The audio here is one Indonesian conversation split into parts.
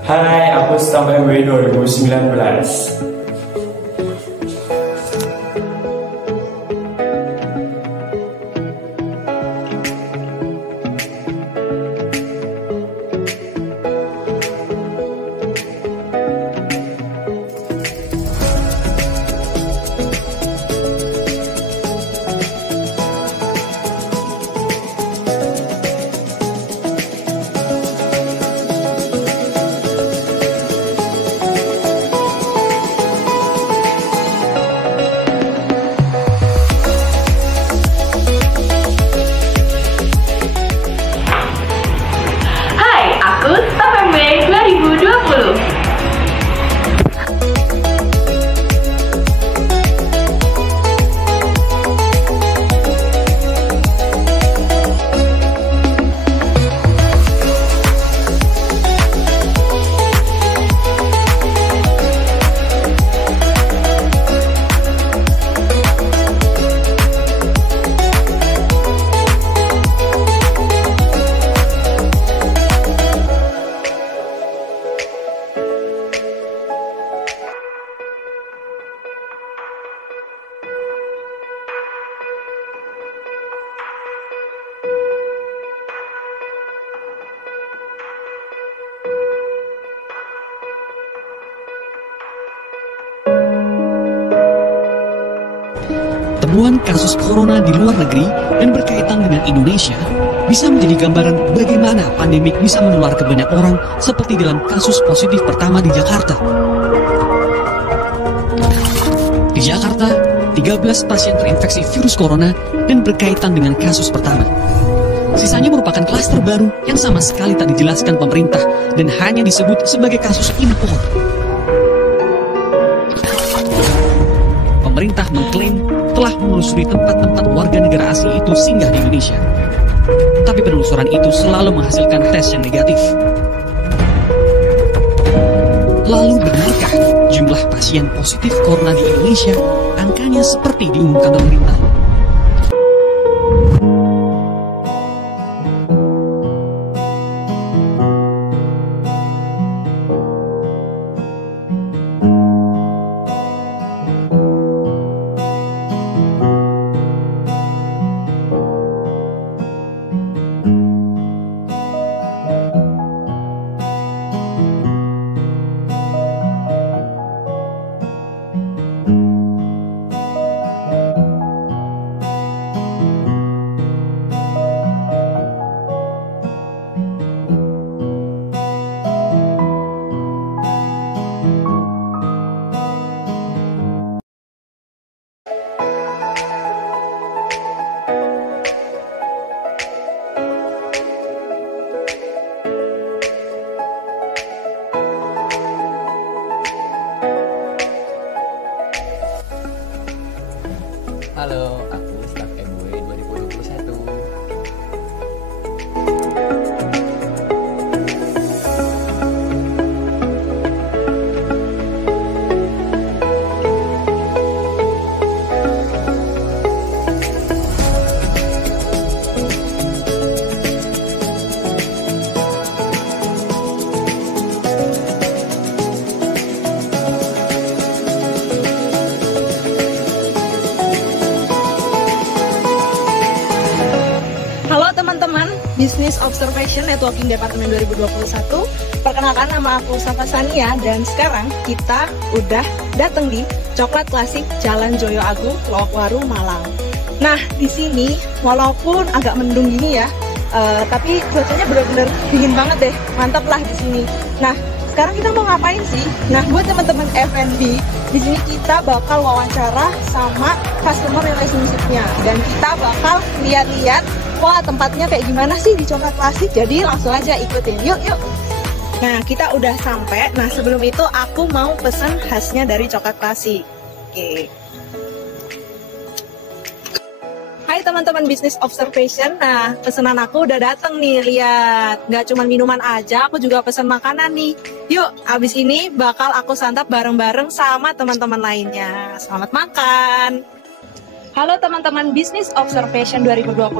Hai, aku staf MW 2019. Aku staf MW 2020. Temuan kasus corona di luar negeri dan berkaitan dengan Indonesia bisa menjadi gambaran bagaimana pandemik bisa menular ke banyak orang seperti dalam kasus positif pertama di Jakarta. Di Jakarta, 13 pasien terinfeksi virus corona dan berkaitan dengan kasus pertama. Sisanya merupakan klaster baru yang sama sekali tak dijelaskan pemerintah dan hanya disebut sebagai kasus impor. Pemerintah mengklaim telah menelusuri tempat-tempat warga negara asing itu singgah di Indonesia. Tapi penelusuran itu selalu menghasilkan tes yang negatif. Lalu benarkah jumlah pasien positif corona di Indonesia angkanya seperti diumumkan pemerintah? Halo, aku staf MW 2021. Halo teman-teman, Business Observation Networking Departemen 2021. Perkenalkan, nama aku Safa Sania dan sekarang kita udah datang di Coklat Klasik Jalan Joyo Agung, Lowokwaru, Malang. Nah, di sini walaupun agak mendung gini ya, tapi cuacanya benar-benar dingin banget deh. Mantap lah di sini. Nah, sekarang kita mau ngapain sih? Nah, buat teman-teman F&B, di sini kita bakal wawancara sama customer relationship-nya dan kita bakal lihat-lihat wah tempatnya kayak gimana sih di Coklat Klasik. Jadi langsung aja ikutin, yuk. Nah, kita udah sampai. Nah, sebelum itu aku mau pesan khasnya dari Coklat Klasik. Oke. Hai teman-teman Business Observation. Nah, pesanan aku udah dateng nih, lihat. Nggak cuma minuman aja, aku juga pesan makanan nih. Yuk, abis ini bakal aku santap bareng-bareng sama teman-teman lainnya. Selamat makan. Halo teman-teman Business Observation 2021.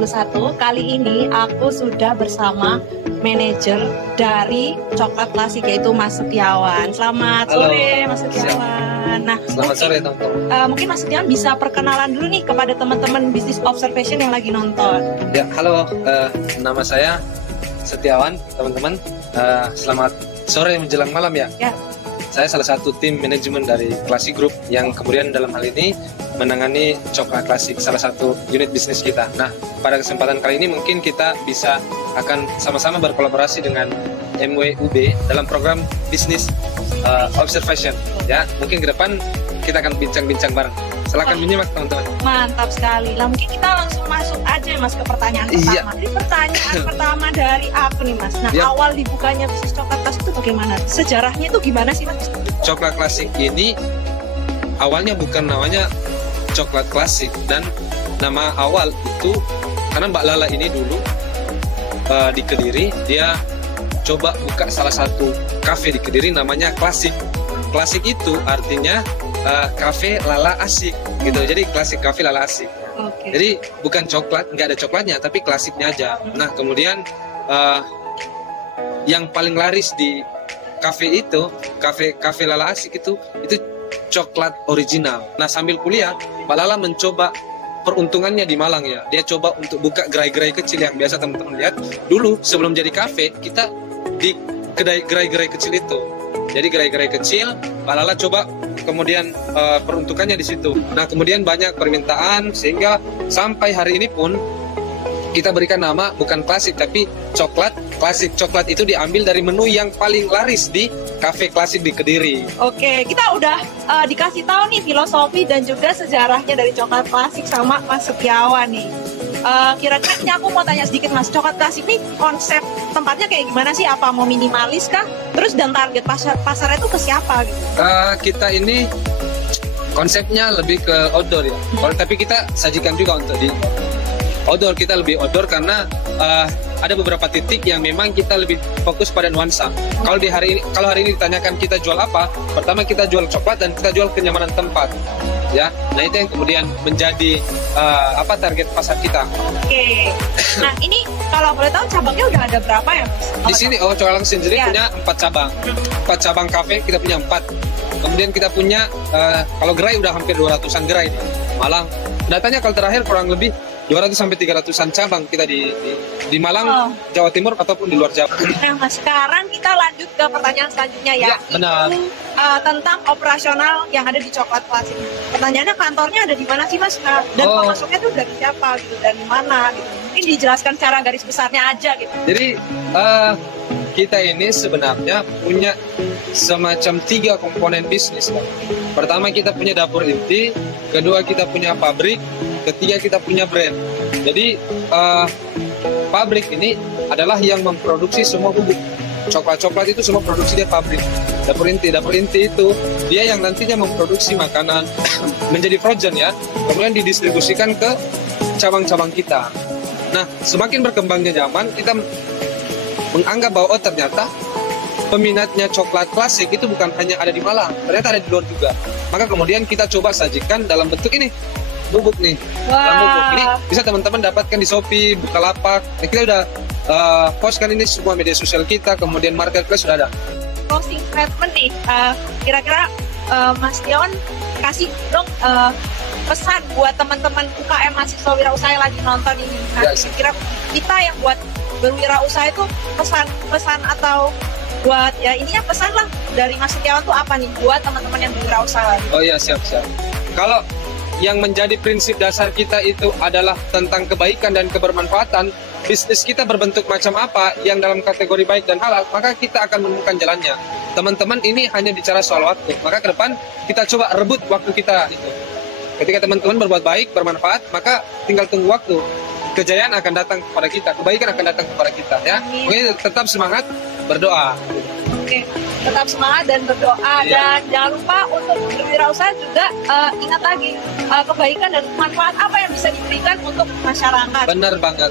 Kali ini aku sudah bersama manajer dari Coklat Klasik, yaitu Mas Setiawan. Selamat sore Mas Setiawan. Nah, Selamat sore teman-teman. mungkin Mas Setiawan bisa perkenalan dulu nih kepada teman-teman Business Observation yang lagi nonton. Ya, halo, nama saya Setiawan, teman-teman. Selamat sore menjelang malam ya. Ya. Saya salah satu tim manajemen dari Klasik Group yang kemudian dalam hal ini menangani Coklat Klasik, salah satu unit bisnis kita. Nah, pada kesempatan kali ini mungkin kita akan sama-sama berkolaborasi dengan MWUB dalam program Business Observation. Ya, mungkin ke depan kita akan bincang-bincang bareng. Silakan menyimak teman-teman. Mantap sekali. Lah mungkin kita langsung masuk aja Mas ke pertanyaan pertama. Iya. Jadi pertanyaan pertama dari aku nih Mas. Nah, Iya. awal dibukanya bisnis Coklat Klasik itu bagaimana? Sejarahnya itu gimana sih Mas? Coklat Klasik ini awalnya bukan namanya Coklat Klasik, dan nama awal itu karena Mbak Lala ini dulu di Kediri, dia coba buka salah satu kafe di Kediri namanya Klasik. Klasik itu artinya kafe Lala Asik gitu. Jadi Klasik kafe Lala Asik. Oke. Jadi bukan coklat, nggak ada coklatnya, tapi klasiknya aja. Nah, kemudian yang paling laris di kafe itu, kafe Lala Asik itu coklat original. Nah, sambil kuliah, Mbak Lala mencoba peruntungannya di Malang ya. Dia coba untuk buka gerai-gerai kecil yang biasa teman-teman lihat. Dulu sebelum jadi kafe, kita di kedai gerai-gerai kecil itu. Jadi gerai-gerai kecil, Mbak Lala coba kemudian peruntukannya di situ. Nah, kemudian banyak permintaan sehingga sampai hari ini pun kita berikan nama bukan klasik tapi coklat klasik. Coklat itu diambil dari menu yang paling laris di kafe klasik di Kediri. Oke, kita udah dikasih tahu nih filosofi dan juga sejarahnya dari Coklat Klasik sama Mas Setiawan nih. Kira-kira ini aku mau tanya sedikit Mas, Coklat Klasik nih konsep tempatnya kayak gimana sih? Apa mau minimalis kah? Terus dan target pasarnya itu ke siapa gitu? Kita ini konsepnya lebih ke outdoor ya. Tapi kita sajikan juga untuk di outdoor. Kita lebih outdoor karena ada beberapa titik yang memang kita lebih fokus pada nuansa. Kalau hari ini ditanyakan kita jual apa, pertama kita jual coklat dan kita jual kenyamanan tempat. Ya, nah itu yang kemudian menjadi target pasar kita. Oke. Nah, ini kalau boleh tahu cabangnya udah ada berapa ya Mas? Di sini Coklat sendiri Ya. punya 4 cabang. 4 cabang kafe kita punya 4. Kemudian kita punya kalau gerai udah hampir 200-an gerai di Malang. Datanya kalau terakhir kurang lebih 200 sampai 300-an cabang kita di Malang, Jawa Timur ataupun di luar Jawa. Nah, Mas, sekarang kita lanjut ke pertanyaan selanjutnya ya. Ya, benar. Itu tentang operasional yang ada di Coklat Klasik. Pertanyaannya kantornya ada di mana sih Mas? Nah, dan pemasoknya tuh dari siapa gitu, dari mana gitu. Mungkin dijelaskan secara garis besarnya aja gitu. Jadi kita ini sebenarnya punya semacam 3 komponen bisnis. Pertama kita punya dapur inti, kedua kita punya pabrik, ketiga kita punya brand. Jadi pabrik ini adalah yang memproduksi semua bubuk. Coklat itu semua produksi dia pabrik. Dapur inti itu dia yang nantinya memproduksi makanan menjadi frozen ya, kemudian didistribusikan ke cabang-cabang kita. Nah, semakin berkembangnya zaman, kita menganggap bahwa ternyata peminatnya coklat klasik itu bukan hanya ada di Malang, ternyata ada di luar juga. Maka kemudian kita coba sajikan dalam bentuk ini, bubuk nih. Dalam bubuk ini bisa teman-teman dapatkan di Shopee, Bukalapak. Nah, kita udah postkan ini semua media sosial kita, kemudian marketplace sudah ada. Closing statement nih, kira-kira Mas Setiawan kasih dong pesan buat teman-teman UKM mahasiswa wirausaha yang lagi nonton ini. Nah, kira-kira kita yang buat berwirausaha itu pesan atau buat ya ininya pesan lah dari Mas Setiawan tuh apa nih buat teman-teman yang berwirausaha? Oh iya, siap. Kalau yang menjadi prinsip dasar kita itu adalah tentang kebaikan dan kebermanfaatan, bisnis kita berbentuk macam apa yang dalam kategori baik dan halal, maka kita akan menemukan jalannya. Teman-teman, ini hanya bicara soal waktu, maka ke depan kita coba rebut waktu kita itu. Ketika teman-teman berbuat baik, bermanfaat, maka tinggal tunggu waktu. Kejayaan akan datang kepada kita, kebaikan akan datang kepada kita ya. Pokoknya tetap semangat, berdoa. Oke, tetap semangat dan berdoa. Dan jangan lupa untuk berwirausaha juga ingat lagi kebaikan dan manfaat apa yang bisa diberikan untuk masyarakat. Benar banget.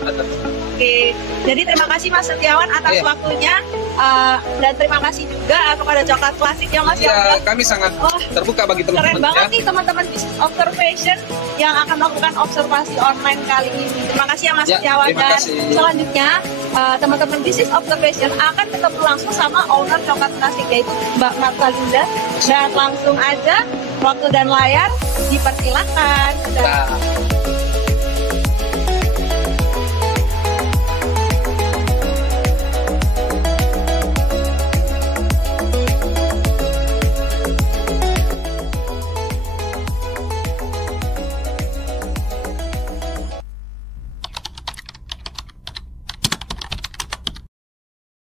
Oke, Oke, jadi terima kasih Mas Setiawan atas Iya. waktunya dan terima kasih juga kepada Coklat Klasik ya Mas. Ya, kami sangat Oh, terbuka bagi keren teman-teman banget ya. nih teman-teman Business Observation yang akan melakukan observasi online kali ini. Terima kasih ya Mas Ya, Setiawan. terima Dan kasih. selanjutnya teman-teman Business Observation akan ketemu langsung sama owner Coklat Klasik yaitu Mbak Marta Linda. Dan langsung aja waktu dan layar dipersilakan. Nah.